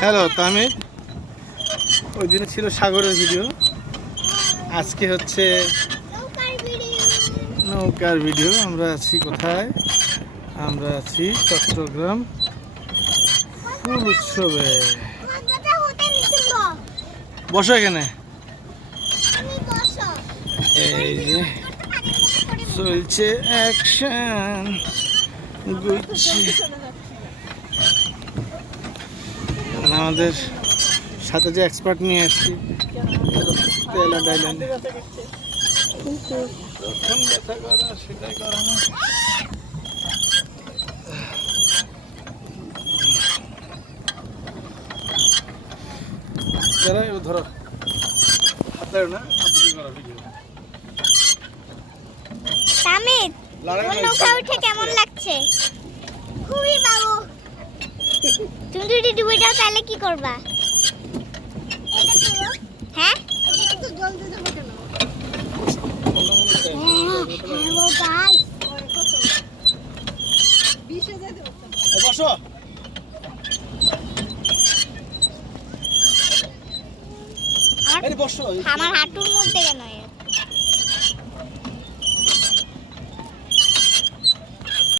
Hello Tamir ওই দিনে ছিল সাগরের ভিডিও আজকে হচ্ছে নৌকার ভিডিও আমরা আছি কোথায়? আমরা আছি চট্টগ্রাম ফুল উৎসবে। বসো এখানে। এই যে চলছে অ্যাকশন গুচ্ছি। আমাদের সাথে যে এক্সপার্ট নিয়ে আসছি তেলা করা সেটাই করা না যারা ধরো না আপনি করা ভিডিও তামিদ লড়াই তোমার লাগছে। নৌকা উঠে কেমন লাগছে? তুমি যদি ডুবে যাও তাহলে কি করবা? হ্যাঁ? বসো। আমার হাঁটুর মধ্যে কেন?